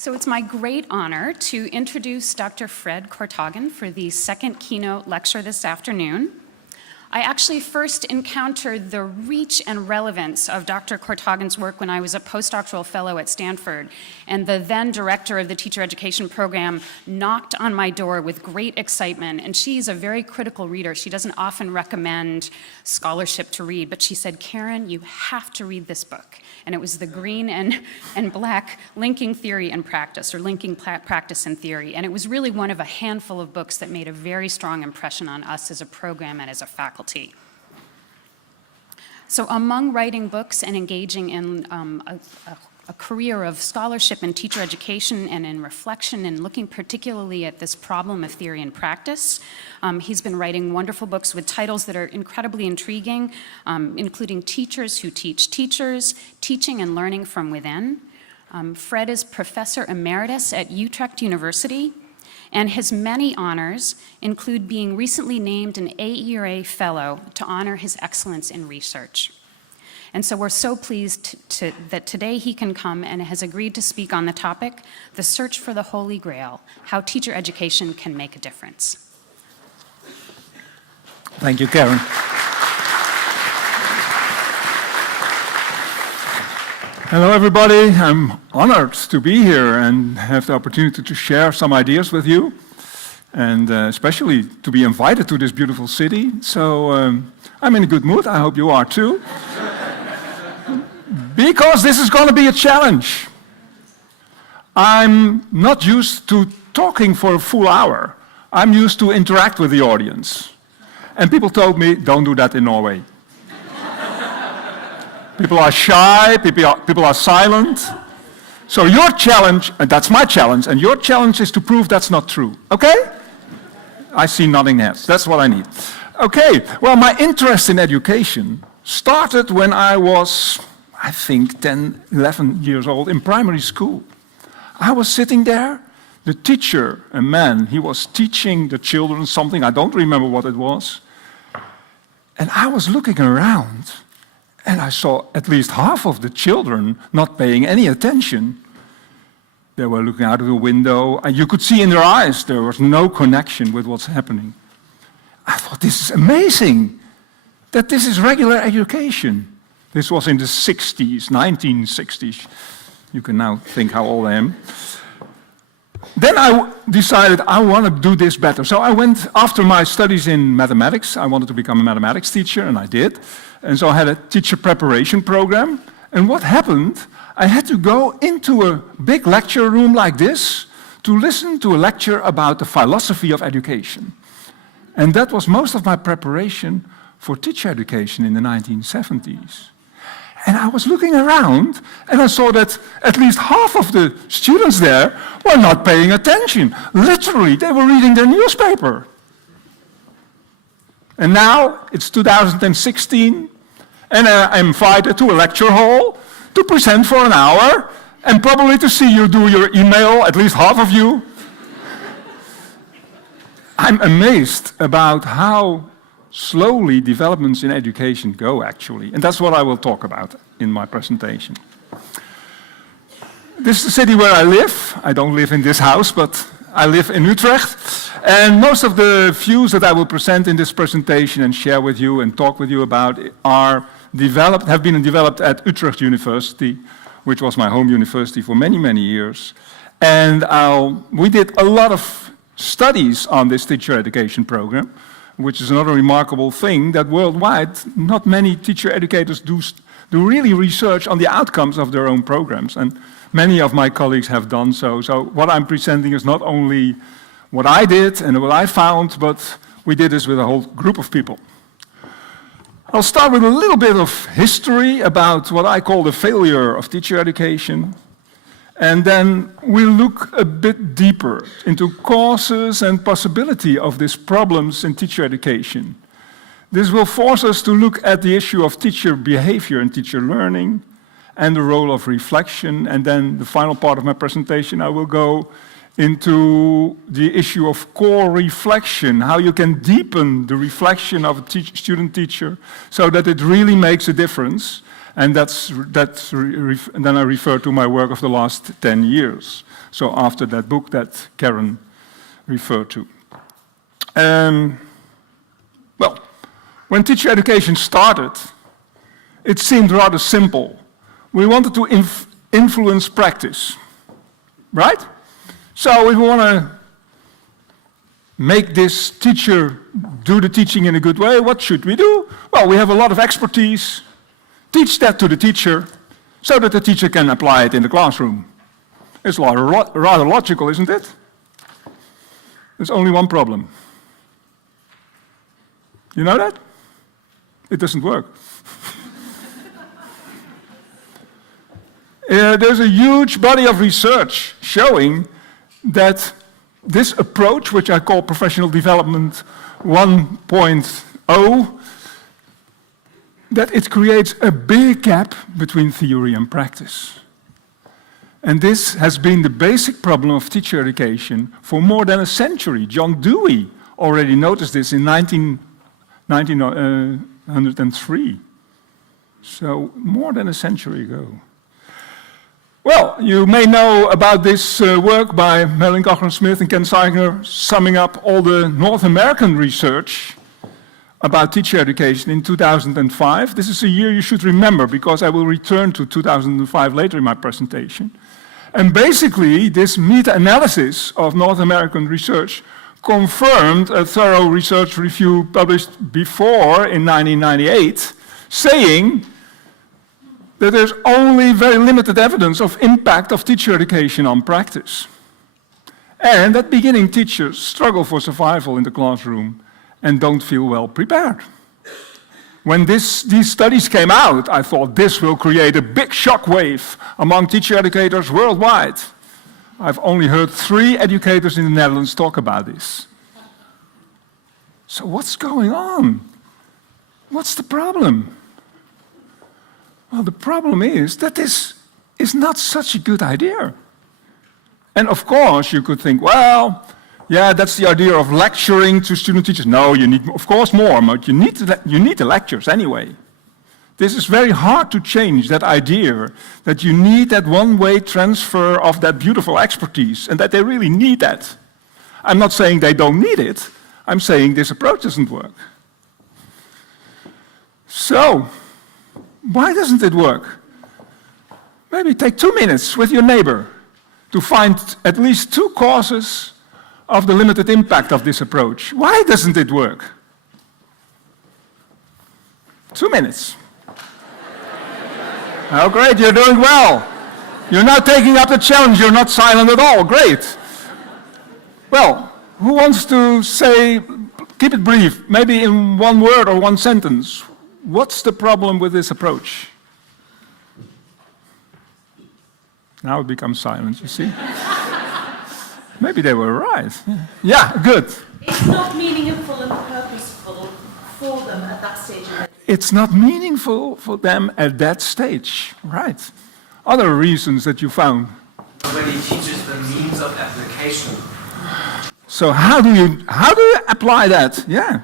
So it's my great honor to introduce Dr. Fred Korthagen for the second keynote lecture this afternoon. I actually first encountered the reach and relevance of Dr. Korthagen's work when I was a postdoctoral fellow at Stanford, and the then director of the teacher education program knocked on my door with great excitement, and she's a very critical reader. She doesn't often recommend scholarship to read, but she said, "Karen, you have to read this book." And it was the green and black linking theory and practice, or linking practice and theory. And it was really one of a handful of books that made a very strong impression on us as a program and as a faculty. So among writing books and engaging in a career of scholarship in teacher education and in reflection and looking particularly at this problem of theory and practice, he's been writing wonderful books with titles that are incredibly intriguing, including Teachers Who Teach Teachers, Teaching and Learning from Within. Fred is Professor Emeritus at Utrecht University, and his many honors include being recently named an AERA Fellow to honor his excellence in research. And so we're so pleased that today he can come and has agreed to speak on the topic, The Search for the Holy Grail, How Teacher Education Can Make a Difference. Thank you, Karen. Hello, everybody. I'm honored to be here and have the opportunity to share some ideas with you, and especially to be invited to this beautiful city. So I'm in a good mood. I hope you are too. Because this is going to be a challenge. I'm not used to talking for a full hour. I'm used to interact with the audience. And people told me, don't do that in Norway. People are shy, people are silent. So your challenge, and that's my challenge, and your challenge is to prove that's not true. Okay? I see nodding heads. That's what I need. Okay, well, my interest in education started when I was, I think, 10, 11 years old in primary school. I was sitting there, the teacher, a man, he was teaching the children something, I don't remember what it was. And I was looking around, and I saw at least half of the children not paying any attention. They were looking out of the window, and you could see in their eyes there was no connection with what's happening. I thought, this is amazing, that this is regular education. This was in the 60s, 1960s. You can now think how old I am. Then I decided I want to do this better. So I went, after my studies in mathematics, I wanted to become a mathematics teacher, and I did. And so I had a teacher preparation program. And what happened, I had to go into a big lecture room like this to listen to a lecture about the philosophy of education. And that was most of my preparation for teacher education in the 1970s. And I was looking around, and I saw that at least half of the students there were not paying attention. Literally, they were reading their newspaper. And now it's 2016, and I'm invited to a lecture hall to present for an hour, and probably to see you do your email, at least half of you. I'm amazed about how slowly developments in education go, actually. And that's what I will talk about in my presentation. This is the city where I live. I don't live in this house, but I live in Utrecht. And most of the views that I will present in this presentation and share with you and talk with you about have been developed at Utrecht University, which was my home university for many, many years. And we did a lot of studies on this teacher education program, which is another remarkable thing, that worldwide not many teacher educators do really research on the outcomes of their own programs. And many of my colleagues have done so. So what I'm presenting is not only what I did and what I found, but we did this with a whole group of people. I'll start with a little bit of history about what I call the failure of teacher education. And then we'll look a bit deeper into causes and possibility of these problems in teacher education. This will force us to look at the issue of teacher behavior and teacher learning and the role of reflection. And then the final part of my presentation, I will go into the issue of core reflection, how you can deepen the reflection of a student-teacher so that it really makes a difference. And and then I refer to my work of the last 10 years. So after that book that Karen referred to. Well, when teacher education started, it seemed rather simple. We wanted to influence practice, right? So if we want to make this teacher do the teaching in a good way, what should we do? Well, we have a lot of expertise. Teach that to the teacher so that the teacher can apply it in the classroom. It's rather logical, isn't it? There's only one problem. You know that? It doesn't work. There's a huge body of research showing that this approach, which I call professional development 1.0, that it creates a big gap between theory and practice. And this has been the basic problem of teacher education for more than a century. John Dewey already noticed this in 1903. So more than a century ago. Well, you may know about this work by Marilyn Cochran-Smith and Ken Seigner, summing up all the North American research about teacher education in 2005. This is a year you should remember because I will return to 2005 later in my presentation. And basically, this meta-analysis of North American research confirmed a thorough research review published before in 1998, saying that there's only very limited evidence of impact of teacher education on practice. And that beginning teachers struggle for survival in the classroom and don't feel well prepared. When these studies came out, I thought this will create a big shockwave among teacher educators worldwide. I've only heard 3 educators in the Netherlands talk about this. So what's going on? What's the problem? Well, the problem is that this is not such a good idea. And of course, you could think, well, yeah, that's the idea of lecturing to student teachers. No, you need, of course, more, but you need the lectures anyway. This is very hard to change, that idea that you need that one-way transfer of that beautiful expertise and that they really need that. I'm not saying they don't need it. I'm saying this approach doesn't work. So, why doesn't it work? Maybe take 2 minutes with your neighbor to find at least 2 causes of the limited impact of this approach. Why doesn't it work? 2 minutes. Oh, great, you're doing well. You're now taking up the challenge, you're not silent at all, great. Well, who wants to say, keep it brief, maybe in 1 word or 1 sentence, what's the problem with this approach? Now it becomes silent, you see? Maybe they were right. Yeah, good. It's not meaningful and purposeful for them at that stage. It's not meaningful for them at that stage, right. Other reasons that you found? Nobody teaches the means of application. So how do you apply that? Yeah.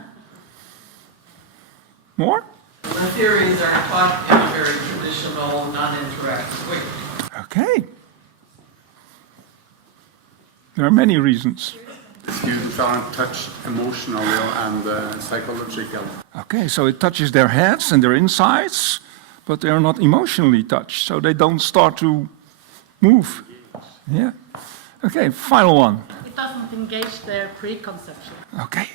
More? The theories are taught in a very traditional, non-interactive way. Okay. There are many reasons. The students aren't touched emotionally and psychologically. Okay, so it touches their heads and their insides, but they are not emotionally touched, so they don't start to move. Yeah. Okay, final one. It doesn't engage their preconception. Okay.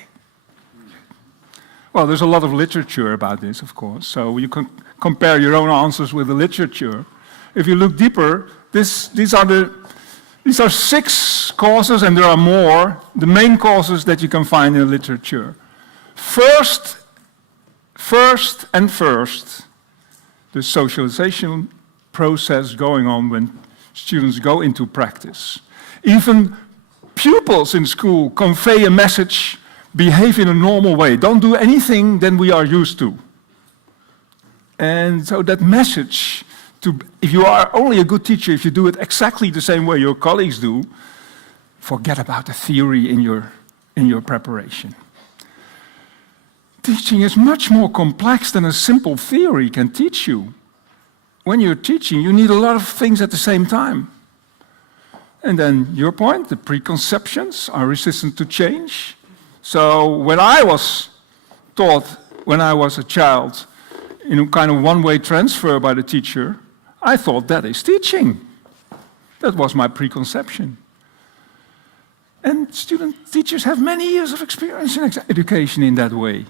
Well, there's a lot of literature about this, of course, so you can compare your own answers with the literature. If you look deeper, these are 6 causes, and there are more, the main causes that you can find in the literature. First, the socialization process going on when students go into practice. Even pupils in school convey a message, behave in a normal way, don't do anything than we are used to. And so that message, if you are only a good teacher, if you do it exactly the same way your colleagues do, forget about the theory in your preparation. Teaching is much more complex than a simple theory can teach you. when you're teaching, you need a lot of things at the same time. And then your point, the preconceptions are resistant to change. So when I was taught, when I was a child, in a kind of one-way transfer by the teacher, I thought that is teaching. That was my preconception. And teachers have many years of experience in education in that way.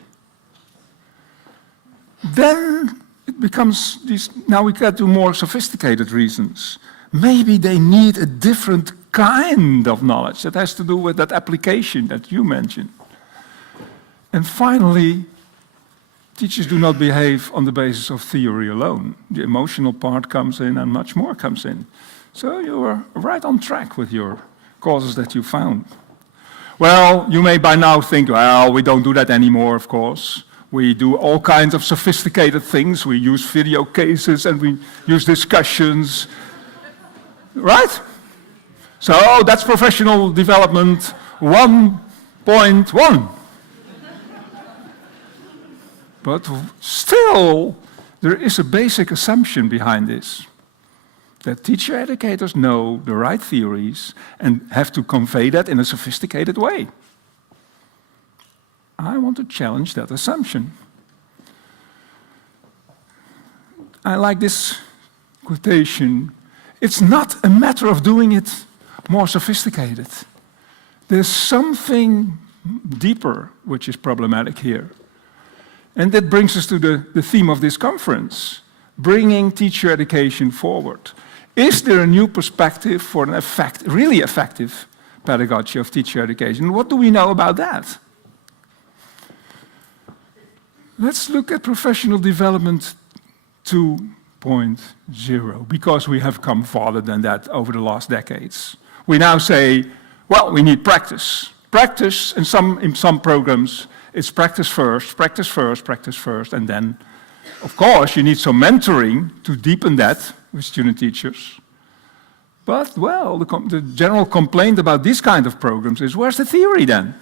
Then it becomes now we get to more sophisticated reasons. Maybe they need a different kind of knowledge that has to do with that application that you mentioned. And finally, teachers do not behave on the basis of theory alone. The emotional part comes in and much more comes in. So you are right on track with your causes that you found. Well, you may by now think, well, we don't do that anymore, of course. We do all kinds of sophisticated things. We use video cases and we use discussions. Right? So that's professional development 1.1. But still, there is a basic assumption behind this, that teacher educators know the right theories and have to convey that in a sophisticated way. I want to challenge that assumption. I like this quotation. It's not a matter of doing it more sophisticated. There's something deeper which is problematic here. And that brings us to the theme of this conference, bringing teacher education forward. Is there a new perspective for an really effective pedagogy of teacher education? What do we know about that? Let's look at professional development 2.0, because we have come farther than that over the last decades. We now say, well, we need practice. Practice in some programs, it's practice first, practice first, practice first, and then, of course, you need some mentoring to deepen that with student teachers. But, well, the general complaint about these kind of programs is, where's the theory then?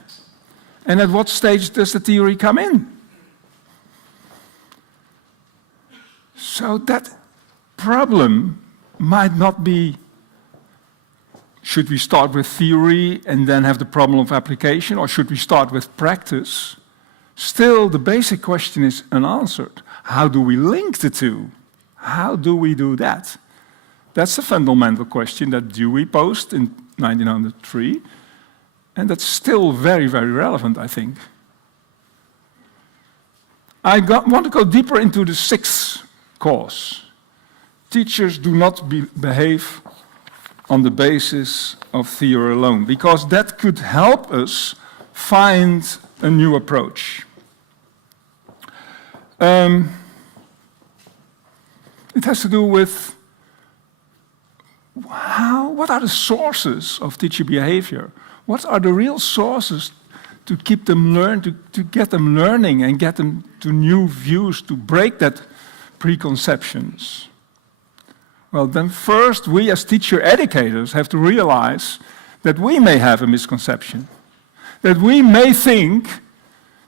And at what stage does the theory come in? So that problem might not be, should we start with theory and then have the problem of application, or should we start with practice? Still, the basic question is unanswered. How do we link the two? How do we do that? That's the fundamental question that Dewey posed in 1903, and that's still very, very relevant, I think. I want to go deeper into the sixth cause. Teachers do not behave on the basis of theory alone, because that could help us find a new approach. It has to do with what are the sources of teacher behavior? What are the real sources to keep them to get them learning and get them to new views, to break that preconceptions? Well, then first, we as teacher educators have to realize that we may have a misconception, that we may think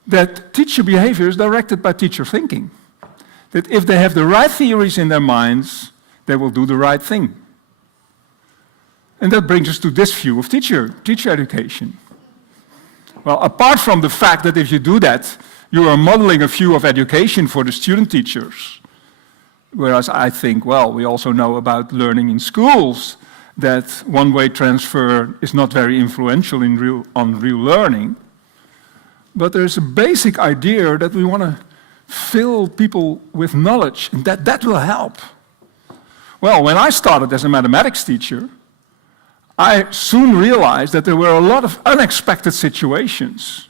that teacher behavior is directed by teacher thinking, that if they have the right theories in their minds, they will do the right thing. And that brings us to this view of teacher education. Well, apart from the fact that if you do that, you are modeling a view of education for the student teachers. Whereas I think, well, we also know about learning in schools, that one-way transfer is not very influential on real learning. But there's a basic idea that we want to fill people with knowledge, and that will help. Well, when I started as a mathematics teacher, I soon realized that there were a lot of unexpected situations.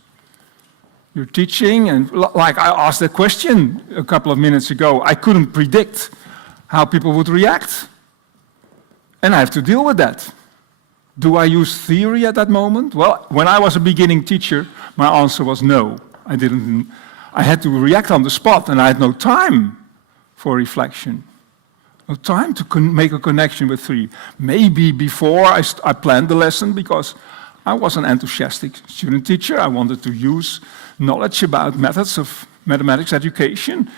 You're teaching, and like I asked a question a couple of minutes ago, I couldn't predict how people would react. And I have to deal with that. Do I use theory at that moment? Well, when I was a beginning teacher, my answer was no. I didn't. I had to react on the spot, and I had no time for reflection. No time to make a connection with theory. Maybe before I planned the lesson, because I was an enthusiastic student teacher. I wanted to use knowledge about methods of mathematics education.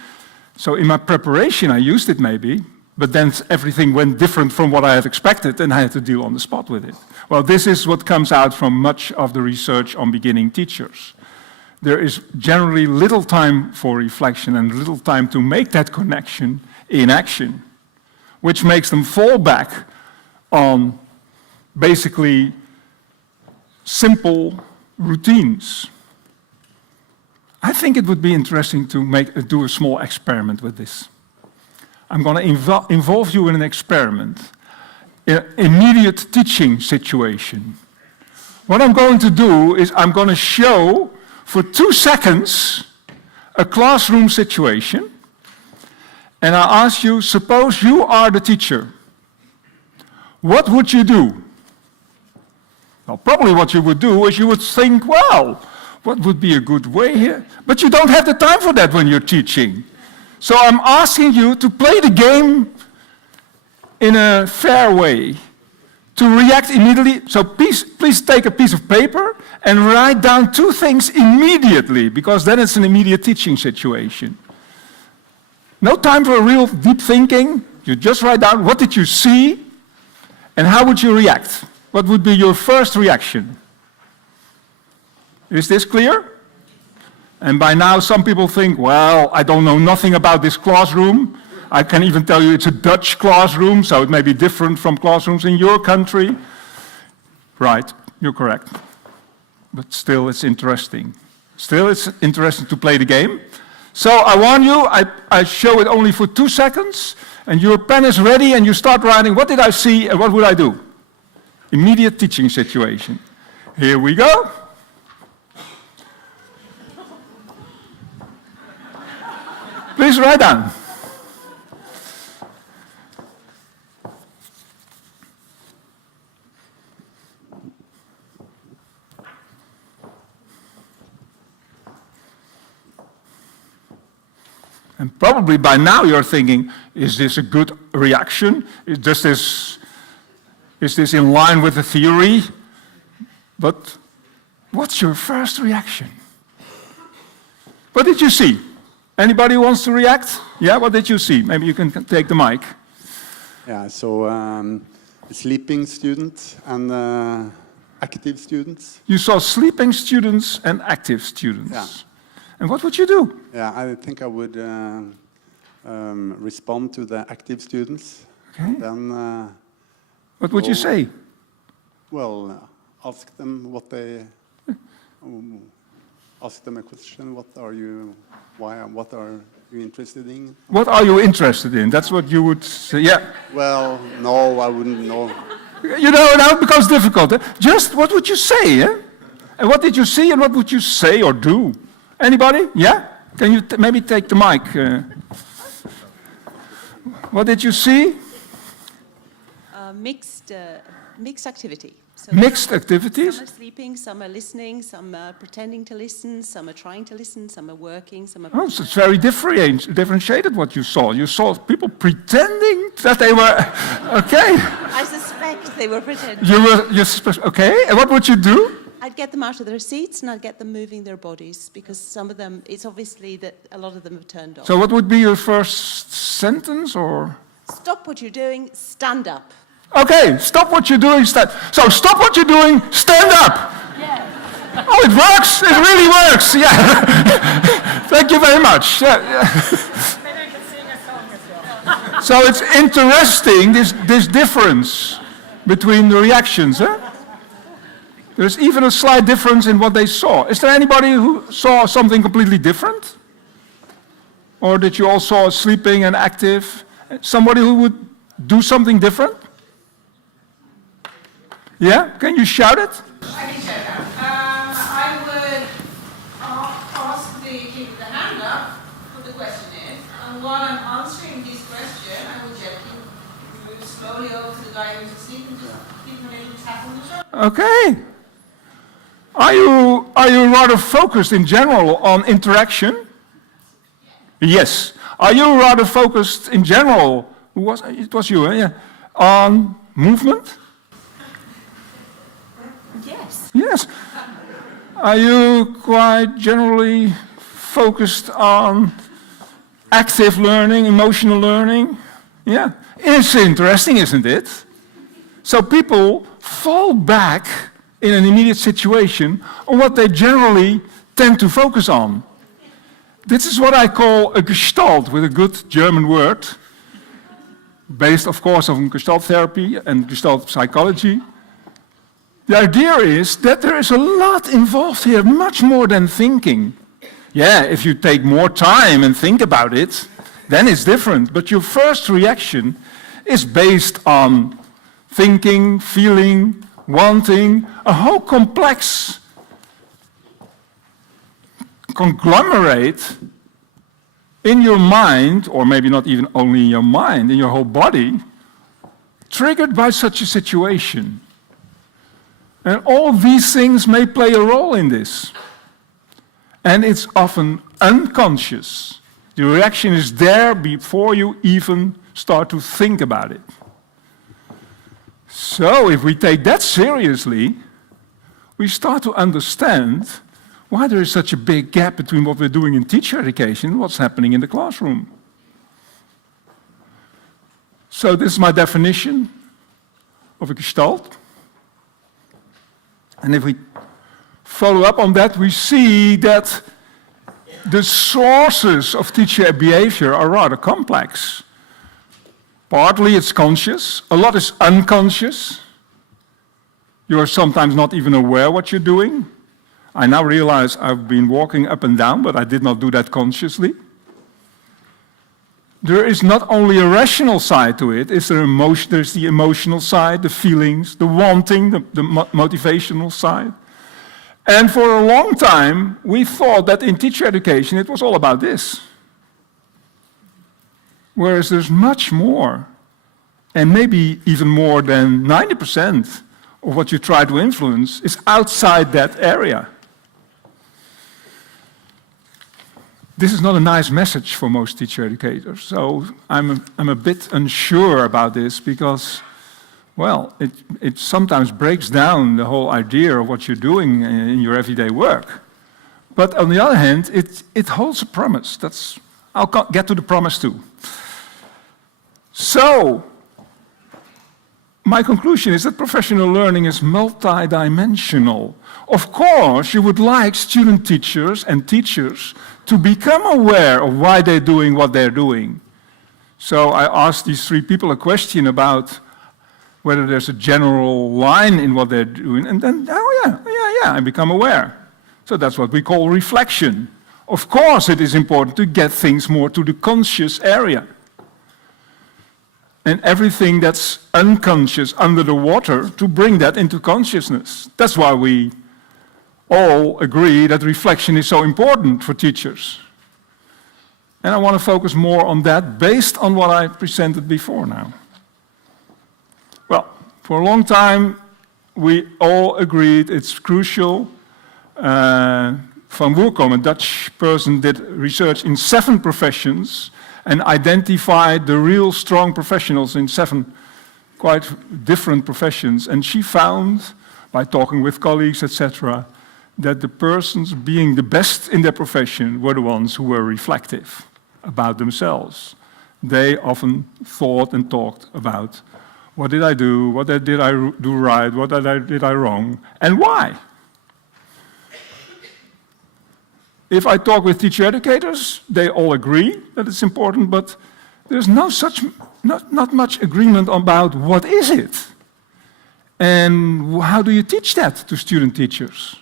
So in my preparation, I used it maybe, but then everything went different from what I had expected, and I had to deal on the spot with it. Well, this is what comes out from much of the research on beginning teachers. There is generally little time for reflection and little time to make that connection in action, which makes them fall back on basically simple routines. I think it would be interesting to do a small experiment with this. I'm going to involve you in an experiment, an immediate teaching situation. What I'm going to do is I'm going to show for 2 seconds a classroom situation, and I ask you, suppose you are the teacher. What would you do? Well, probably what you would do is you would think, well, what would be a good way here? But you don't have the time for that when you're teaching. So I'm asking you to play the game in a fair way, to react immediately. So please take a piece of paper and write down 2 things immediately, because then it's an immediate teaching situation. No time for real deep thinking. You just write down, what did you see, and how would you react? What would be your first reaction? Is this clear? And by now some people think, well, I don't know nothing about this classroom. I can even tell you it's a Dutch classroom, so it may be different from classrooms in your country. Right, you're correct. But still it's interesting. Still it's interesting to play the game. So I warn you, I show it only for 2 seconds, and your pen is ready and you start writing, what did I see and what would I do? Immediate teaching situation. Here we go. Please write down. And probably by now you're thinking, is this a good reaction? Is this in line with the theory? But what's your first reaction? What did you see? Anybody wants to react? Yeah, what did you see? Maybe you can take the mic. Yeah, so sleeping students and active students. You saw sleeping students and active students. Yeah. And what would you do? Yeah, I think I would respond to the active students. Okay. Then, What would you say? well, ask them what they... ask them a question. What are you interested in? What are you interested in? That's what you would say. Yeah. Well, no, I wouldn't know. You know, now it becomes difficult. Just what would you say? Eh? And what did you see and what would you say or do? Anybody? Yeah? Can you maybe take the mic? What did you see? Mixed activity. So Mixed activities? Some are sleeping, some are listening, some are pretending to listen, some are trying to listen, some are working, some are... Oh, so it's very differentiated what you saw. You saw people pretending that they were... Okay. I suspect they were pretending. Okay, and what would you do? I'd get them out of their seats and I'd get them moving their bodies, because some of them, it's obviously that a lot of them have turned off. So what would be your first sentence, or? Stop what you're doing, stand up. Okay, stop what you're doing, So stop what you're doing, stand up. Yeah. Oh, it works, it really works, yeah. Thank you very much. Yeah. Maybe I can sing a song as well. So it's interesting, this difference between the reactions, huh? There's even a slight difference in what they saw. Is there anybody who saw something completely different? Or did you all saw sleeping and active? Somebody who would do something different? Yeah? Can you shout it? I can shout out. I would ask keep the hand up, what the question is, and while I'm answering this question, I will gently move slowly over to the guy who's asleep and just give him a little tap on the shoulder. Okay. Are you rather focused in general on interaction? Yes. Are you rather focused in general? It was you, yeah. On movement? Yes. Yes. Are you quite generally focused on active learning, emotional learning? Yeah, it's interesting, isn't it? So people fall back in an immediate situation on what they generally tend to focus on. This is what I call a gestalt, with a good German word, based, of course, on gestalt therapy and gestalt psychology. The idea is that there is a lot involved here, much more than thinking. Yeah, if you take more time and think about it, then it's different. But your first reaction is based on thinking, feeling, wanting, a whole complex conglomerate in your mind, or maybe not even only in your mind, in your whole body, triggered by such a situation. And all these things may play a role in this. And it's often unconscious. The reaction is there before you even start to think about it. So if we take that seriously, we start to understand why there is such a big gap between what we're doing in teacher education and what's happening in the classroom. So this is my definition of a gestalt. And if we follow up on that, we see that the sources of teacher behavior are rather complex. Partly it's conscious, a lot is unconscious. You are sometimes not even aware what you're doing. I now realize I've been walking up and down, but I did not do that consciously. There is not only a rational side to it, there's the emotional side, the feelings, the wanting, the motivational side. And for a long time, we thought that in teacher education it was all about this. Whereas there's much more, and maybe even more than 90% of what you try to influence is outside that area. This is not a nice message for most teacher educators, so I'm a bit unsure about this because, well, it sometimes breaks down the whole idea of what you're doing in your everyday work. But on the other hand, it holds a promise. I'll get to the promise too. So, my conclusion is that professional learning is multidimensional. Of course, you would like student teachers and teachers to become aware of why they're doing what they're doing. So I asked these three people a question about whether there's a general line in what they're doing, and then, I become aware. So that's what we call reflection. Of course, it is important to get things more to the conscious area. And everything that's unconscious under the water, to bring that into consciousness. That's why we all agree that reflection is so important for teachers. And I want to focus more on that based on what I presented before now. Well, for a long time, we all agreed it's crucial. Van Woerkom, a Dutch person, did research in 7 professions and identified the real strong professionals in 7 quite different professions. And she found, by talking with colleagues, etc., that the persons being the best in their profession were the ones who were reflective about themselves. They often thought and talked about, what did I do, what did I do right, what did I wrong, and why? If I talk with teacher educators, they all agree that it's important, but there's not much agreement about what is it, and how do you teach that to student teachers?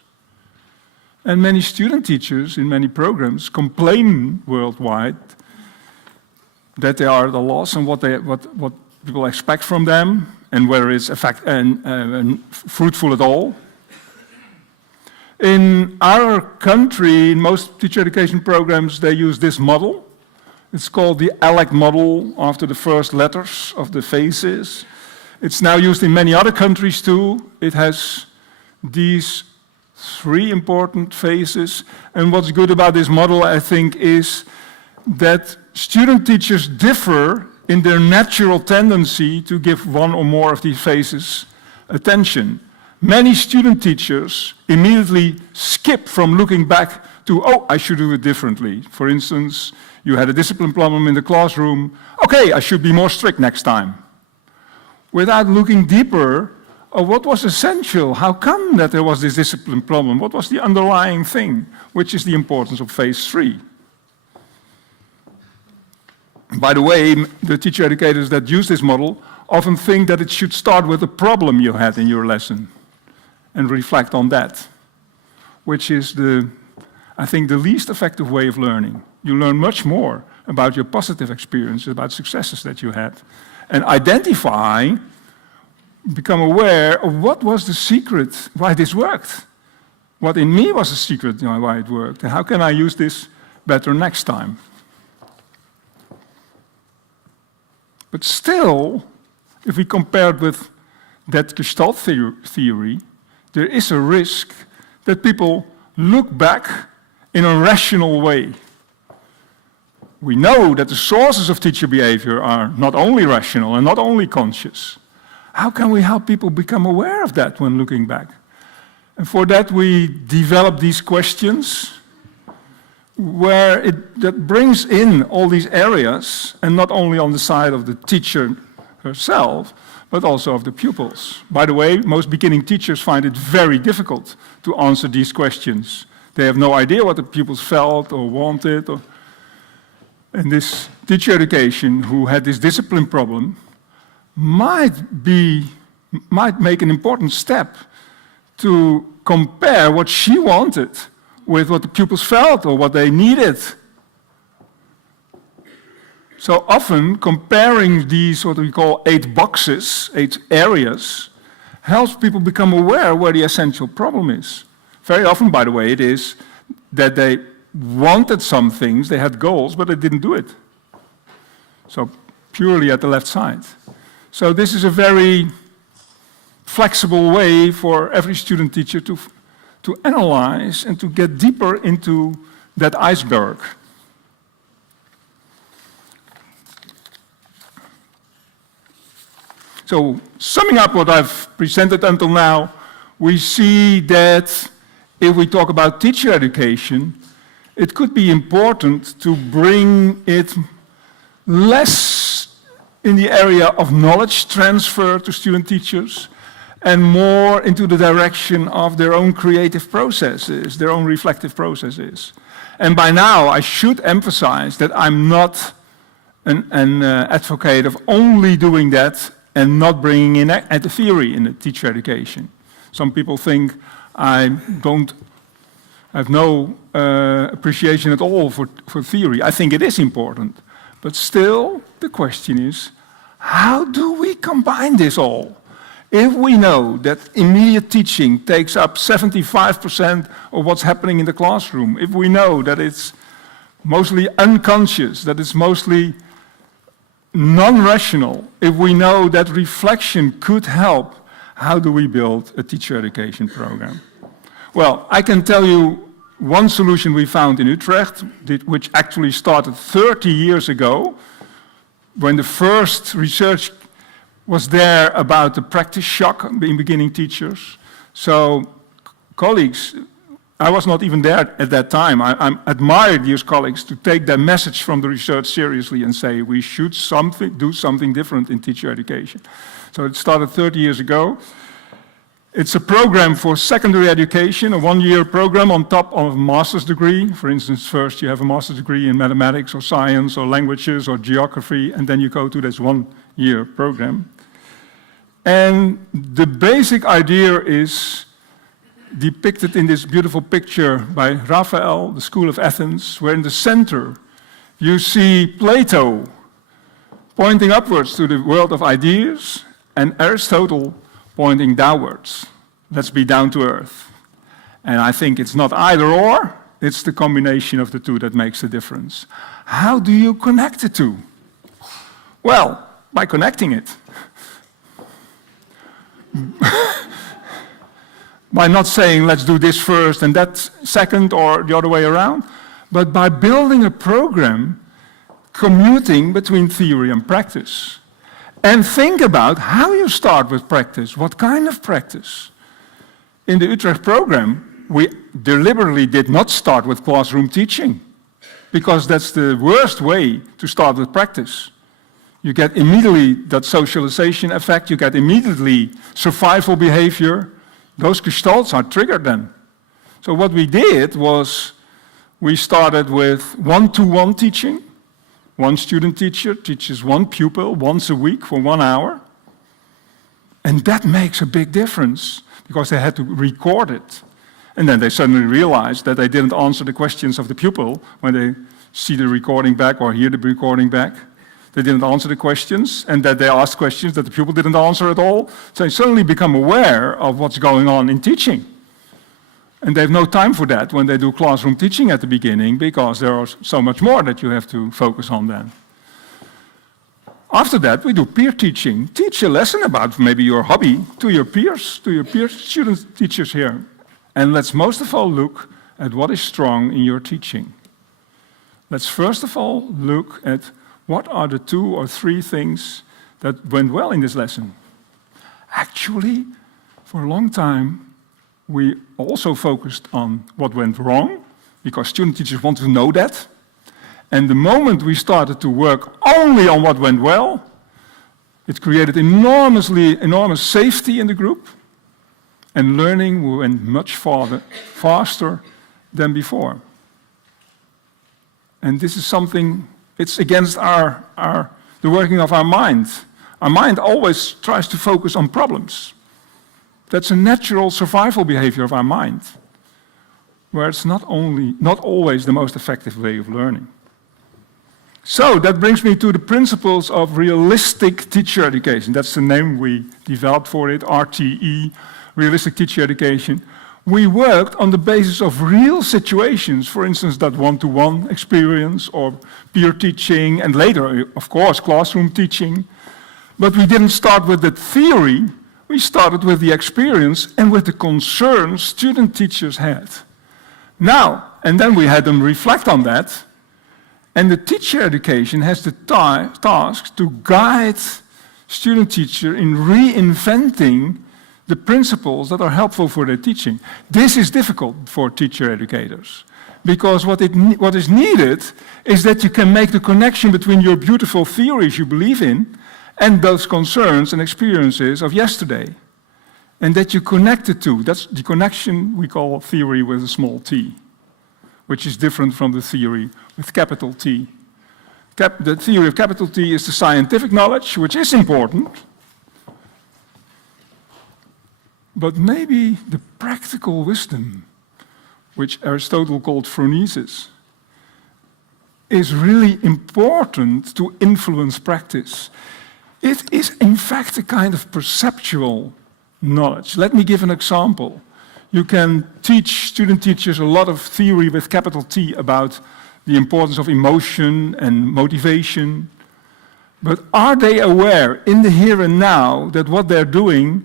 And many student teachers in many programs complain worldwide that they are at a loss on what people expect from them and whether it's fruitful at all. In our country, in most teacher education programs, they use this model. It's called the ALEC model, after the first letters of the phases. It's now used in many other countries too. It has these 3 important phases. And what's good about this model, I think, is that student teachers differ in their natural tendency to give one or more of these phases attention. Many student teachers immediately skip from looking back to, oh, I should do it differently. For instance, You had a discipline problem in the classroom. Okay, I should be more strict next time. Without looking deeper of what was essential. How come that there was this discipline problem? What was the underlying thing? Which is the importance of phase 3. By the way, the teacher educators that use this model often think that it should start with a problem you had in your lesson and reflect on that, which is I think, the least effective way of learning. You learn much more about your positive experiences, about successes that you had, and become aware of what was the secret, why this worked. What in me was the secret, why it worked, and how can I use this better next time? But still, if we compare it with that Gestalt theory, there is a risk that people look back in a rational way. We know that the sources of teacher behavior are not only rational and not only conscious. How can we help people become aware of that when looking back? And for that we develop these questions that brings in all these areas, and not only on the side of the teacher herself, but also of the pupils. By the way, most beginning teachers find it very difficult to answer these questions. They have no idea what the pupils felt or wanted. And this teacher education who had this discipline problem might make an important step to compare what she wanted with what the pupils felt or what they needed. So often, comparing these, what we call 8 boxes, 8 areas, helps people become aware where the essential problem is. Very often, by the way, it is that they wanted some things, they had goals, but they didn't do it. So purely at the left side. So this is a very flexible way for every student teacher to analyze and to get deeper into that iceberg. So summing up what I've presented until now, we see that if we talk about teacher education, it could be important to bring it less in the area of knowledge transfer to student teachers and more into the direction of their own creative processes, their own reflective processes. And by now, I should emphasize that I'm not an advocate of only doing that and not bringing in the theory in the teacher education. Some people think I have no appreciation at all for theory. I think it is important. But still, the question is, how do we combine this all? If we know that immediate teaching takes up 75% of what's happening in the classroom, if we know that it's mostly unconscious, that it's mostly non-rational, if we know that reflection could help, how do we build a teacher education program? Well, I can tell you one solution we found in Utrecht, which actually started 30 years ago, when the first research was there about the practice shock in beginning teachers. So, colleagues, I was not even there at that time. I admired these colleagues to take their message from the research seriously and say we should do something different in teacher education. So it started 30 years ago. It's a program for secondary education, a one-year program on top of a master's degree. For instance, first you have a master's degree in mathematics or science or languages or geography, and then you go to this one-year program. And the basic idea is depicted in this beautiful picture by Raphael, the School of Athens, where in the center you see Plato pointing upwards to the world of ideas and Aristotle pointing downwards. Let's be down to earth. And I think it's not either or, it's the combination of the two that makes the difference. How do you connect the two? Well, by connecting it. By not saying let's do this first and that second or the other way around, but by building a program commuting between theory and practice. And think about how you start with practice, what kind of practice. In the Utrecht program, we deliberately did not start with classroom teaching. because that's the worst way to start with practice. You get immediately that socialization effect, you get immediately survival behavior. Those gestalts are triggered then. So what we did was we started with one-to-one teaching. One student teacher teaches one pupil once a week for 1 hour. And that makes a big difference because they had to record it. And then they suddenly realized that they didn't answer the questions of the pupil when they see the recording back or hear the recording back. They didn't answer the questions, and that they asked questions that the pupil didn't answer at all. So they suddenly become aware of what's going on in teaching. And they have no time for that when they do classroom teaching at the beginning, because there is so much more that you have to focus on then. After that, we do peer teaching. Teach a lesson about maybe your hobby to your peers, students, teachers here. And let's most of all look at what is strong in your teaching. Let's first of all look at what are the 2 or 3 things that went well in this lesson. Actually, for a long time, we also focused on what went wrong, because student teachers want to know that. And the moment we started to work only on what went well, it created enormous safety in the group, and learning went much faster than before. And this is something, it's against the working of our mind. Our mind always tries to focus on problems. That's a natural survival behavior of our mind, where it's not always the most effective way of learning. So that brings me to the principles of realistic teacher education. That's the name we developed for it, RTE, realistic teacher education. We worked on the basis of real situations, for instance, that one-to-one experience or peer teaching, and later, of course, classroom teaching. But we didn't start with the theory, we started with the experience and with the concerns student teachers had. Now, and then we had them reflect on that, and the teacher education has the task to guide student teacher in reinventing the principles that are helpful for their teaching. This is difficult for teacher educators, because what is needed is that you can make the connection between your beautiful theories you believe in and those concerns and experiences of yesterday, and that you connect the two. That's the connection we call theory with a small t, which is different from the theory with capital T. The theory of capital T is the scientific knowledge, which is important, but maybe the practical wisdom, which Aristotle called phronesis, is really important to influence practice. It is, in fact, a kind of perceptual knowledge. Let me give an example. You can teach student teachers a lot of theory with capital T about the importance of emotion and motivation, but are they aware in the here and now that what they're doing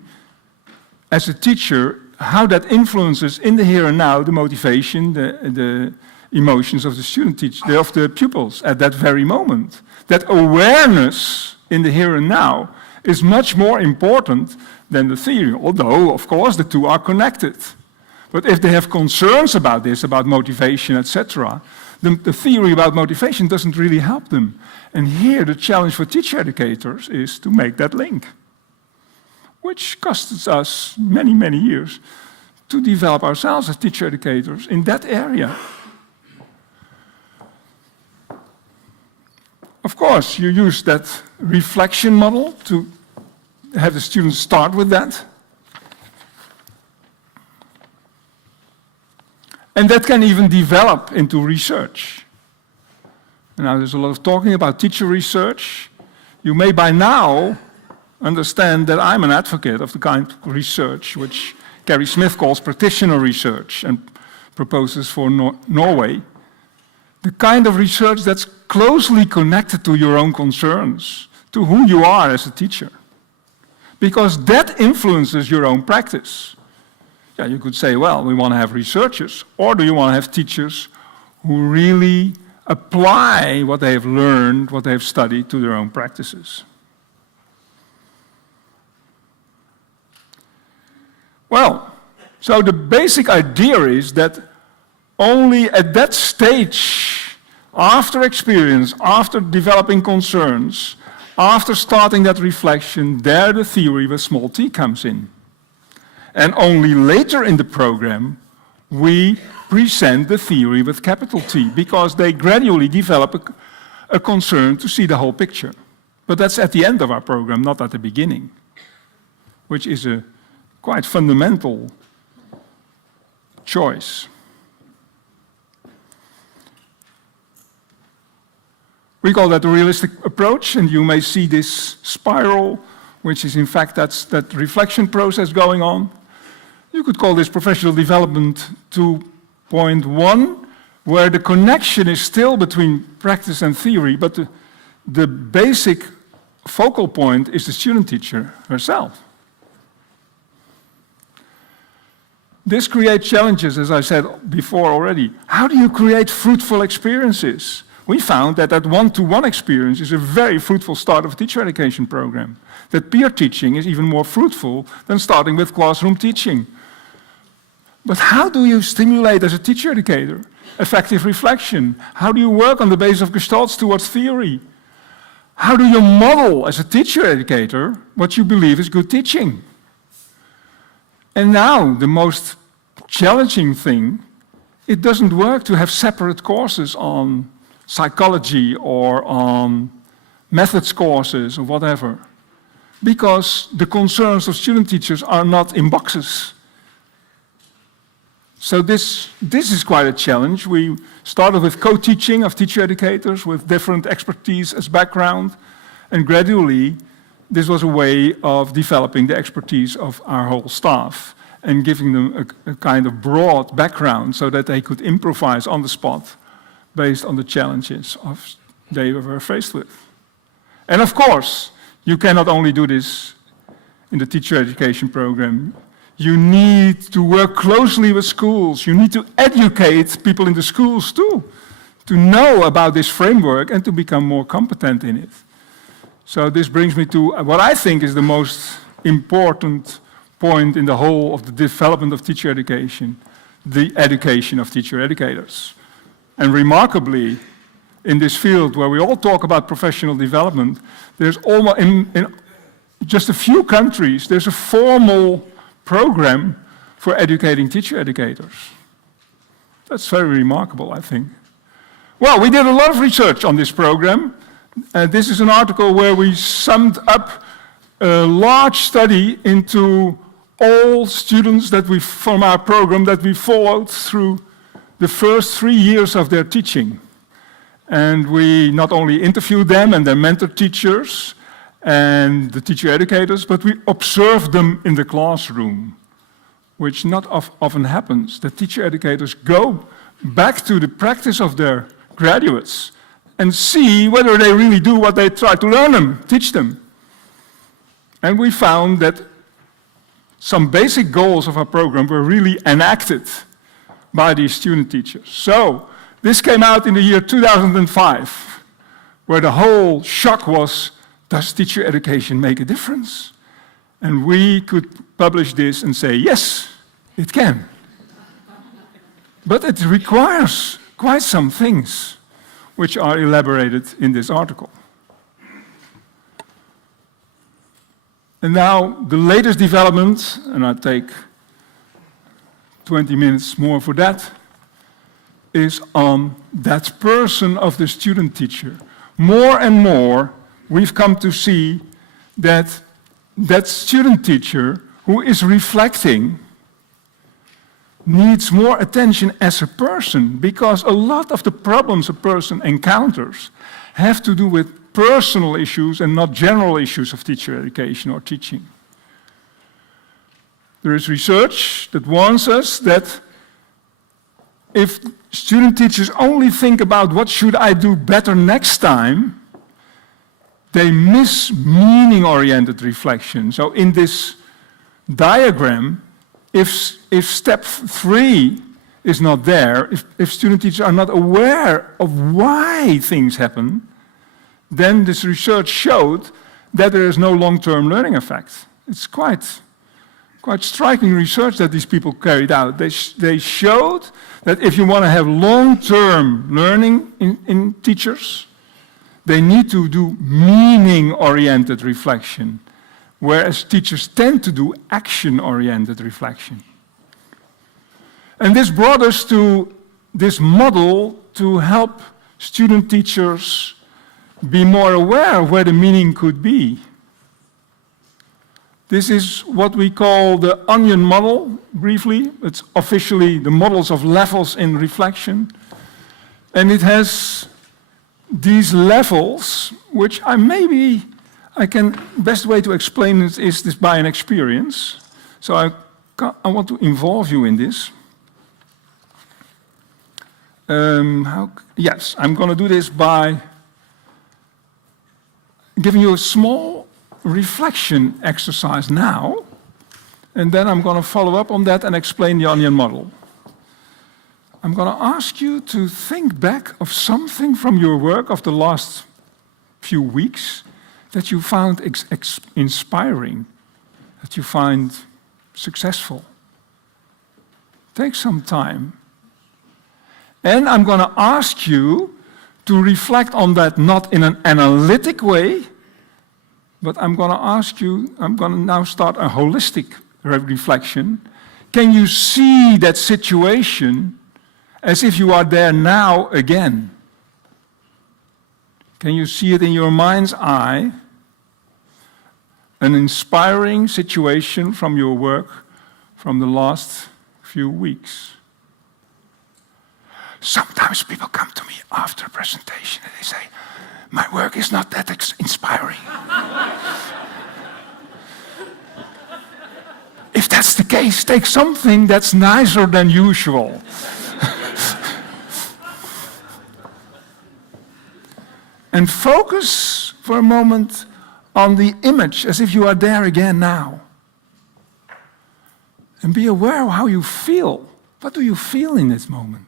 as a teacher, how that influences in the here and now the motivation, the emotions of the student teacher, of the pupils at that very moment? That awareness in the here and now is much more important than the theory, although, of course, the two are connected. But if they have concerns about this, about motivation, etc., the theory about motivation doesn't really help them. And here the challenge for teacher educators is to make that link, which costs us many, many years to develop ourselves as teacher educators in that area. Of course, you use that reflection model to have the students start with that. And that can even develop into research. Now, there's a lot of talking about teacher research. You may by now understand that I'm an advocate of the kind of research which Gary Smith calls practitioner research and proposes for Norway. The kind of research that's closely connected to your own concerns, to who you are as a teacher. Because that influences your own practice. Yeah, you could say, well, we want to have researchers, or do you want to have teachers who really apply what they have learned, what they have studied to their own practices? Well, so the basic idea is that only at that stage after experience, after developing concerns, after starting that reflection, there the theory with small t comes in. And only later in the program, we present the theory with capital T, because they gradually develop a concern to see the whole picture. But that's at the end of our program, not at the beginning, which is a quite fundamental choice. We call that a realistic approach, and you may see this spiral, which is in fact that reflection process going on. You could call this professional development 2.1, where the connection is still between practice and theory, but the basic focal point is the student teacher herself. This creates challenges, as I said before already. How do you create fruitful experiences? We found that that one-to-one experience is a very fruitful start of a teacher education program. That peer teaching is even more fruitful than starting with classroom teaching. But how do you stimulate as a teacher educator effective reflection? How do you work on the basis of gestalts towards theory? How do you model as a teacher educator what you believe is good teaching? And now, the most challenging thing, it doesn't work to have separate courses on psychology or on methods courses or whatever, because the concerns of student teachers are not in boxes. So this is quite a challenge. We started with co-teaching of teacher educators with different expertise as background, and gradually this was a way of developing the expertise of our whole staff and giving them a kind of broad background so that they could improvise on the spot based on the challenges they were faced with. And of course, you cannot only do this in the teacher education program. You need to work closely with schools. You need to educate people in the schools too, to know about this framework and to become more competent in it. So this brings me to what I think is the most important point in the whole of the development of teacher education, the education of teacher educators. And remarkably, in this field where we all talk about professional development, there's almost, in just a few countries, there's a formal program for educating teacher educators. That's very remarkable, I think. Well, we did a lot of research on this program. This is an article where we summed up a large study into all students that from our program that we followed through the first 3 years of their teaching. And we not only interviewed them and their mentor teachers and the teacher educators, but we observed them in the classroom, which not often happens. The teacher educators go back to the practice of their graduates and see whether they really do what they try to learn them, teach them. And we found that some basic goals of our program were really enacted by these student teachers. So this came out in the year 2005, where the whole shock was, does teacher education make a difference? And we could publish this and say, yes, it can. But it requires quite some things, which are elaborated in this article. And now, the latest development, and I take 20 minutes more for that, is on that person of the student teacher. More and more, we've come to see that that student teacher who is reflecting needs more attention as a person, because a lot of the problems a person encounters have to do with personal issues and not general issues of teacher education or teaching. There is research that warns us that if student teachers only think about what should I do better next time, they miss meaning-oriented reflection. So in this diagram, if step 3 is not there, if student teachers are not aware of why things happen, then this research showed that there is no long-term learning effect. It's quite quite striking research that these people carried out. They showed that if you want to have long-term learning in teachers, they need to do meaning-oriented reflection, whereas teachers tend to do action-oriented reflection. And this brought us to this model to help student teachers be more aware of where the meaning could be. This is what we call the onion model, briefly. It's officially the models of levels in reflection. And it has these levels, which best way to explain it is this by an experience. So I want to involve you in this. Yes, I'm going to do this by giving you a small reflection exercise now, and then I'm going to follow up on that and explain the onion model. I'm going to ask you to think back of something from your work of the last few weeks that you found inspiring, that you find successful. Take some time. And I'm going to ask you to reflect on that not in an analytic way, but I'm going to now start a holistic reflection. Can you see that situation as if you are there now again? Can you see it in your mind's eye? An inspiring situation from your work from the last few weeks. Sometimes people come to me after a presentation and they say, my work is not that inspiring. If that's the case, take something that's nicer than usual. And focus for a moment on the image as if you are there again now. And be aware of how you feel. What do you feel in this moment?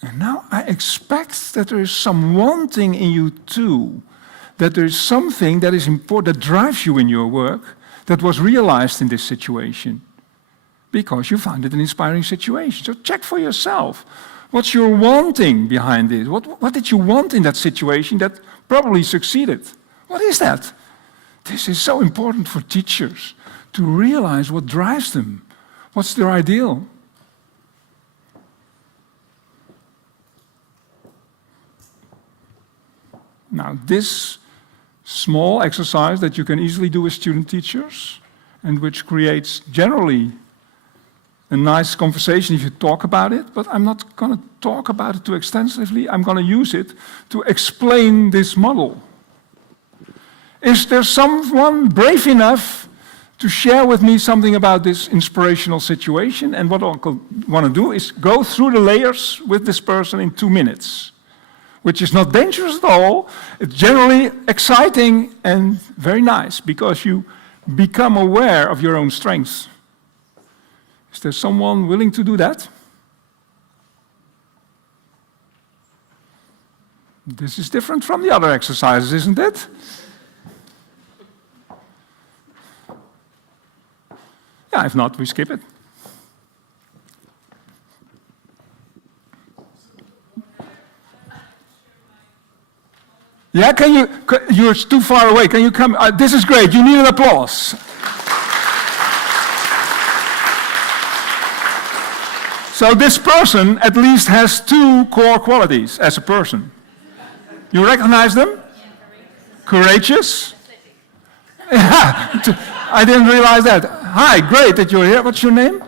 And now I expect that there is some wanting in you too, that there is something that is important, that drives you in your work, that was realized in this situation, because you found it an inspiring situation. So check for yourself. What's your wanting behind it? What did you want in that situation that probably succeeded? What is that? This is so important for teachers to realize what drives them. What's their ideal? Now, this small exercise that you can easily do with student teachers, and which creates generally a nice conversation if you talk about it, but I'm not going to talk about it too extensively. I'm going to use it to explain this model. Is there someone brave enough to share with me something about this inspirational situation? And what I want to do is go through the layers with this person in 2 minutes. Which is not dangerous at all. It's generally exciting and very nice because you become aware of your own strengths. Is there someone willing to do that? This is different from the other exercises, isn't it? Yeah, if not, we skip it. Yeah, you're too far away. Can you come? This is great. You need an applause. So this person at least has 2 core qualities as a person. You recognize them? Courageous. Yeah, I didn't realize that. Hi, great that you're here. What's your name?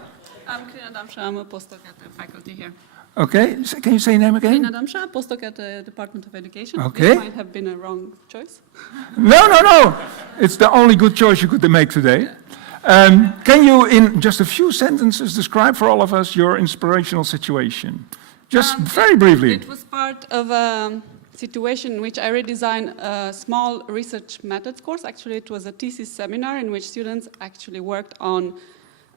I'm Krina Damsha. I'm a postdoc at the faculty here. Okay, can you say your name again? Krina Damsha, postdoc at the Department of Education. Okay. This might have been a wrong choice. No. It's the only good choice you could make today. Can you, in just a few sentences, describe for all of us your inspirational situation? Just very briefly. It was part of a situation in which I redesigned a small research methods course. Actually, it was a thesis seminar in which students actually worked on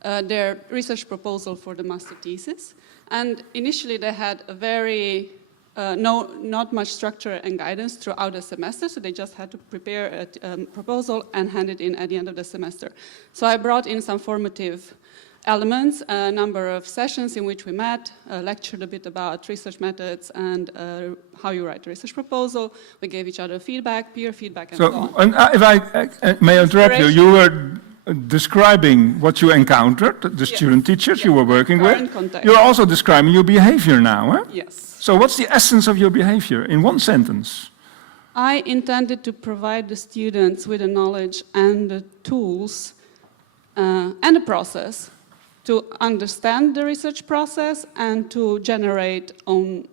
their research proposal for the master thesis. And initially, they had a very not much structure and guidance throughout the semester, so they just had to prepare a proposal and hand it in at the end of the semester. So I brought in some formative elements, a number of sessions in which we met, lectured a bit about research methods and how you write a research proposal. We gave each other feedback, peer feedback, and so on. And if I may interrupt you, you were describing what you encountered, the student teachers you were working with. Context. You're also describing your behavior now, huh? Yes. So what's the essence of your behavior in one sentence? I intended to provide the students with the knowledge and the tools and the process to understand the research process and to generate own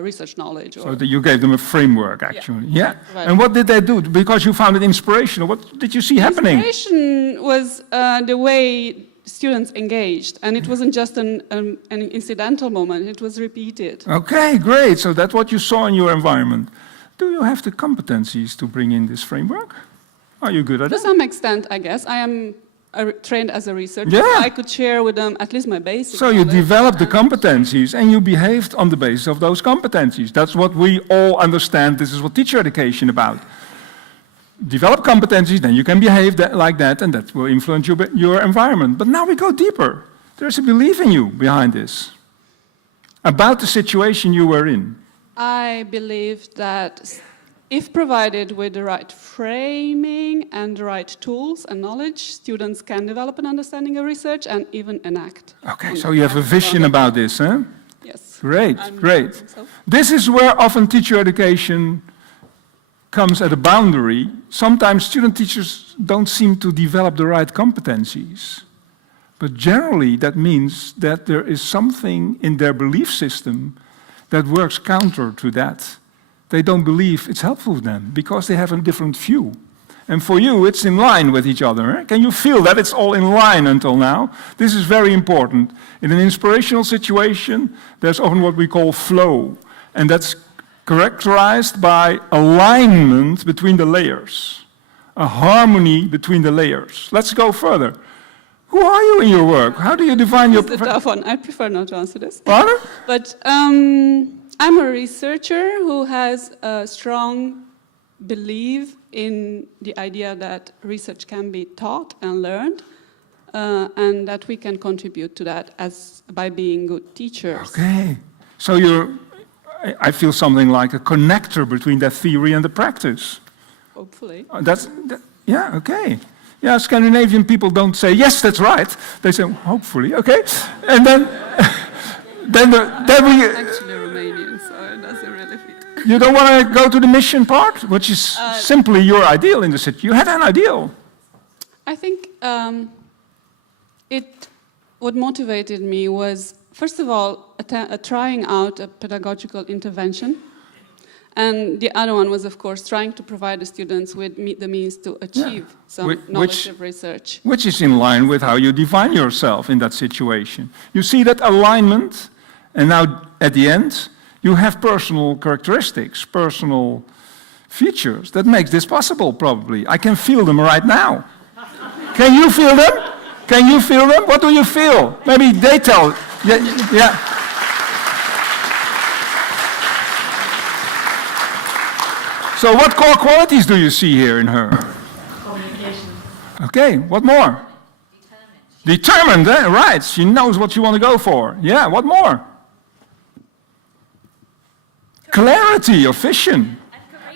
research knowledge. So that you gave them a framework, actually. Yeah. Right. And what did they do? Because you found it inspirational. What did you see happening? Inspiration was the way students engaged, and it wasn't just an incidental moment, it was repeated. Okay, great. So that's what you saw in your environment. Do you have the competencies to bring in this framework? Are you good at To it? some extent, I guess. I am trained as a researcher. Yeah. I could share with them at least my basic So you knowledge. developed the competencies and you behaved on the basis of those competencies. That's what we all understand. This is what teacher education about. Develop competencies, then you can behave like that, and that will influence your environment. But now we go deeper. There's a belief in you behind this, about the situation you were in. I believe that if provided with the right framing and the right tools and knowledge, students can develop an understanding of research and even enact. Okay, so you have a vision about this, huh? Yes. Great, I'm great. hoping so. This is where often teacher education comes at a boundary. Sometimes student teachers don't seem to develop the right competencies. But generally, that means that there is something in their belief system that works counter to that. They don't believe it's helpful to them because they have a different view. And for you, it's in line with each other. Eh? Can you feel that it's all in line until now? This is very important. In an inspirational situation, there's often what we call flow. And that's characterized by alignment between the layers, a harmony between the layers. Let's go further. Who are you in your work? How do you define your It's a tough one. I prefer not to answer this. Pardon? But I'm a researcher who has a strong belief in the idea that research can be taught and learned, and that we can contribute to that by being good teachers. Okay. So I feel something like a connector between that theory and the practice. Hopefully. Yeah, okay. Yeah, Scandinavian people don't say, yes, that's right. They say, hopefully, okay. And then we... Actually Romanian, so it doesn't really fit. You don't want to go to the mission part, which is simply your ideal in the city. You had an ideal. I think what motivated me was, first of all, trying out a pedagogical intervention. And the other one was, of course, trying to provide the students with the means to achieve some knowledge of research. Which is in line with how you define yourself in that situation. You see that alignment, and now at the end, you have personal characteristics, personal features that makes this possible, probably. I can feel them right now. Can you feel them? Can you feel them? What do you feel? Maybe they tell. Yeah. So what core qualities do you see here in her? Communication. Okay, what more? Determined, eh? Right. She knows what you want to go for. Yeah, what more? Clarity of vision,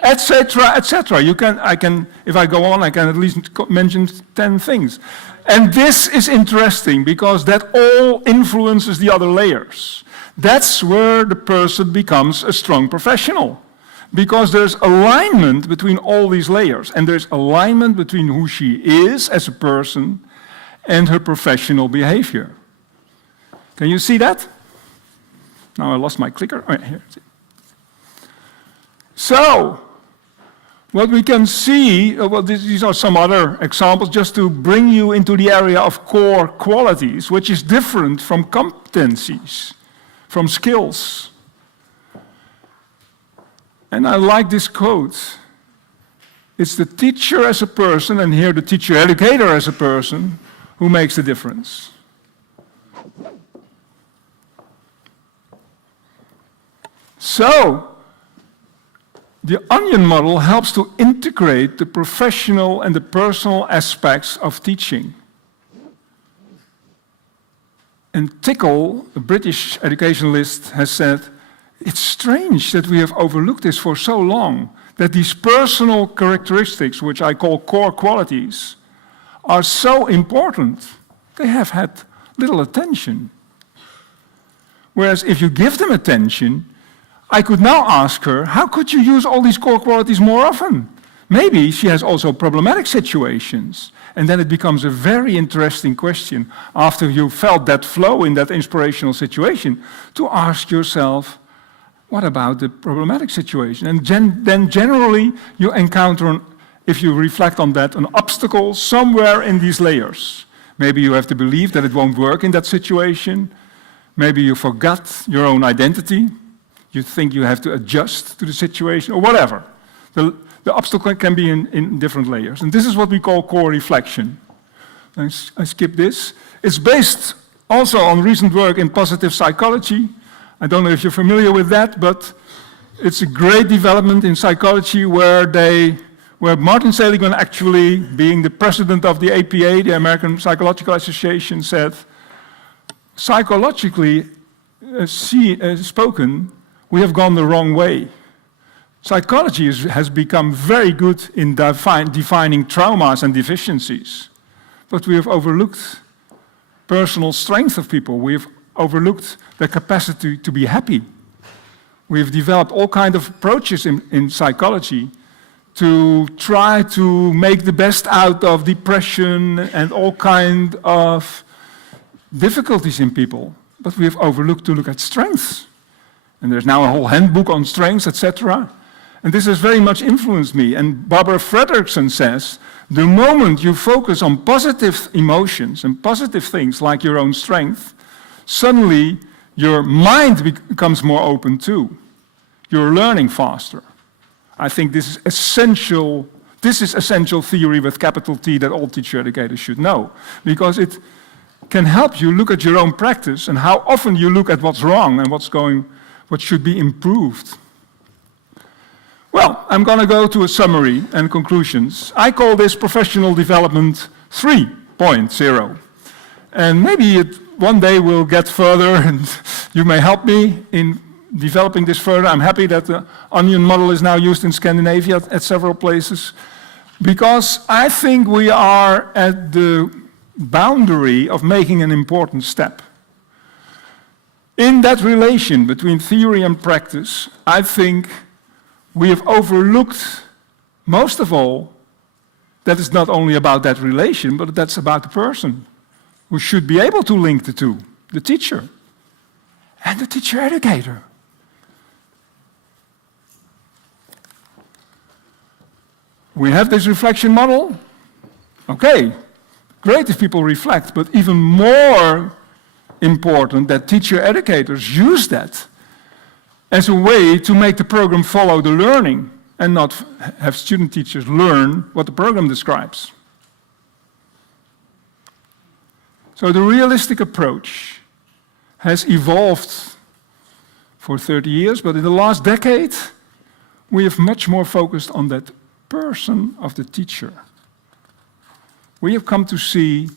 etc., etc. If I go on, I can at least mention 10 things. And this is interesting because that all influences the other layers. That's where the person becomes a strong professional. Because there's alignment between all these layers, and there's alignment between who she is as a person and her professional behavior. Can you see that? Now I lost my clicker. Oh, yeah, here. So, what we can see, these are some other examples just to bring you into the area of core qualities, which is different from competencies, from skills. And I like this quote. It's the teacher as a person, and here the teacher educator as a person, who makes the difference. So, the onion model helps to integrate the professional and the personal aspects of teaching. And Tickle, a British educationalist, has said, it's strange that we have overlooked this for so long, that these personal characteristics, which I call core qualities, are so important. They have had little attention. Whereas if you give them attention, I could now ask her, how could you use all these core qualities more often? Maybe she has also problematic situations. And then it becomes a very interesting question, after you felt that flow in that inspirational situation, to ask yourself, what about the problematic situation? And then generally you encounter, if you reflect on that, an obstacle somewhere in these layers. Maybe you have to believe that it won't work in that situation. Maybe you forgot your own identity. You think you have to adjust to the situation, or whatever. The obstacle can be in different layers. And this is what we call core reflection. I skip this. It's based also on recent work in positive psychology. I don't know if you're familiar with that, but it's a great development in psychology where Martin Seligman, actually being the president of the APA, the American Psychological Association, said, psychologically spoken, we have gone the wrong way. Psychology has become very good in defining traumas and deficiencies, but we have overlooked personal strength of people. We have overlooked their capacity to be happy. We have developed all kinds of approaches in psychology to try to make the best out of depression and all kinds of difficulties in people, but we have overlooked to look at strengths. And there's now a whole handbook on strengths, etc. And this has very much influenced me. And Barbara Fredrickson says, the moment you focus on positive emotions and positive things like your own strength, suddenly your mind becomes more open too. You're learning faster. I think this is essential theory with capital T that all teacher educators should know, because it can help you look at your own practice and how often you look at what's wrong and what should be improved. Well, I'm going to go to a summary and conclusions. I call this professional development 3.0. And maybe one day we'll get further and you may help me in developing this further. I'm happy that the onion model is now used in Scandinavia at several places, because I think we are at the boundary of making an important step. In that relation between theory and practice, I think we have overlooked, most of all, that it's not only about that relation, but that's about the person who should be able to link the two, the teacher and the teacher educator. We have this reflection model. Okay, great if people reflect, but even more important that teacher educators use that as a way to make the program follow the learning and not have student teachers learn what the program describes. So the realistic approach has evolved for 30 years, but in the last decade, we have much more focused on that person of the teacher. We have come to see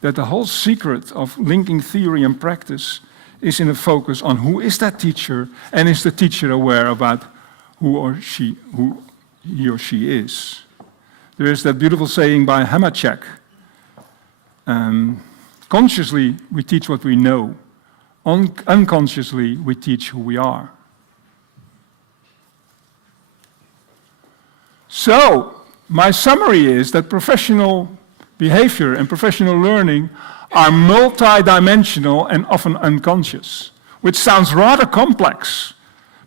that the whole secret of linking theory and practice is in a focus on who is that teacher, and is the teacher aware about who he or she is. There is that beautiful saying by Hamacek, consciously we teach what we know, unconsciously we teach who we are. So, my summary is that professional behavior and professional learning are multidimensional and often unconscious, which sounds rather complex,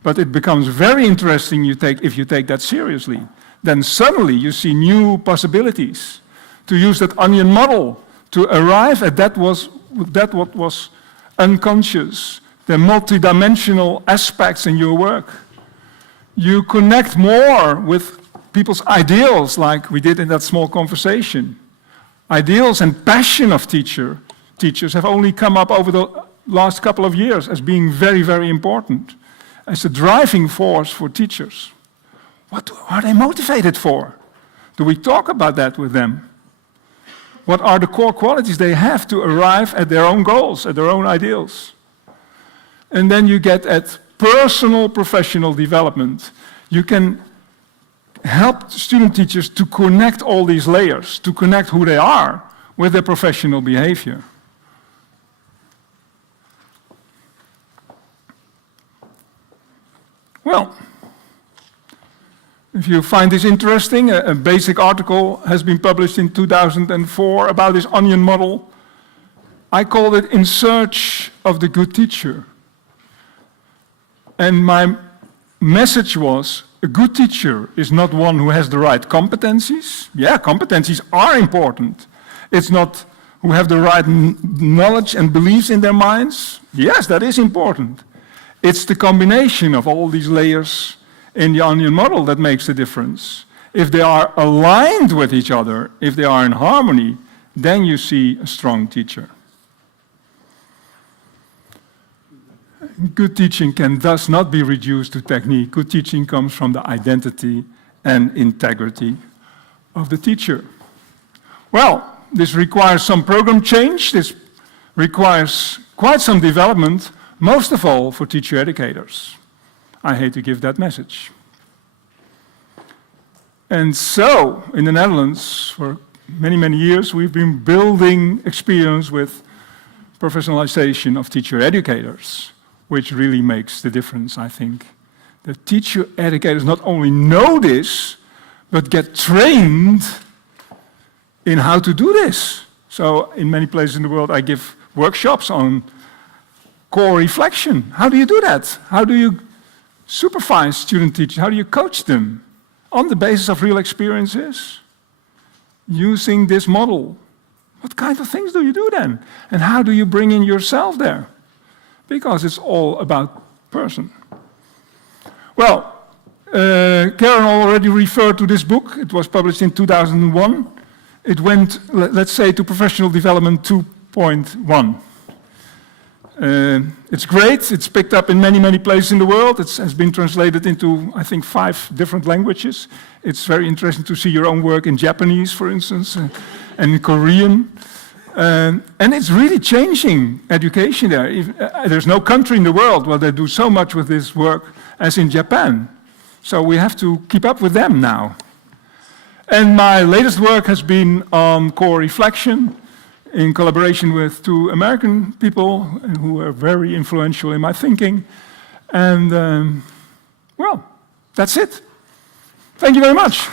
but it becomes very interesting if you take that seriously. Then suddenly you see new possibilities to use that onion model to arrive at that what was unconscious, the multidimensional aspects in your work. You connect more with people's ideals, like we did in that small conversation. Ideals and passion of teachers have only come up over the last couple of years as being very, very important. as a driving force for teachers. What are they motivated for? Do we talk about that with them? What are the core qualities they have to arrive at their own goals, at their own ideals? And then you get at personal professional development. You can help student teachers to connect all these layers, to connect who they are with their professional behavior. Well, if you find this interesting, a basic article has been published in 2004 about this onion model. I called it In Search of the Good Teacher. And my message was, a good teacher is not one who has the right competencies. Yeah, competencies are important. It's not who have the right knowledge and beliefs in their minds. Yes, that is important. It's the combination of all these layers in the onion model that makes the difference. If they are aligned with each other, if they are in harmony, then you see a strong teacher. Good teaching can thus not be reduced to technique. Good teaching comes from the identity and integrity of the teacher. Well, this requires some program change. This requires quite some development, most of all for teacher educators. I hate to give that message. And so, in the Netherlands, for many, many years, we've been building experience with professionalization of teacher educators, which really makes the difference, I think. The teacher educators not only know this, but get trained in how to do this. So, in many places in the world, I give workshops on core reflection. How do you do that? How do you supervise student teachers? How do you coach them? On the basis of real experiences, using this model. What kind of things do you do then? And how do you bring in yourself there? Because it's all about person. Well, Karen already referred to this book. It was published in 2001. It went, let's say, to professional development 2.1. It's great. It's picked up in many, many places in the world. It has been translated into, I think, 5 different languages. It's very interesting to see your own work in Japanese, for instance, and in Korean. And it's really changing education there. There's no country in the world where they do so much with this work as in Japan. So we have to keep up with them now. And my latest work has been on core reflection, in collaboration with 2 American people who are very influential in my thinking. And, well, that's it. Thank you very much.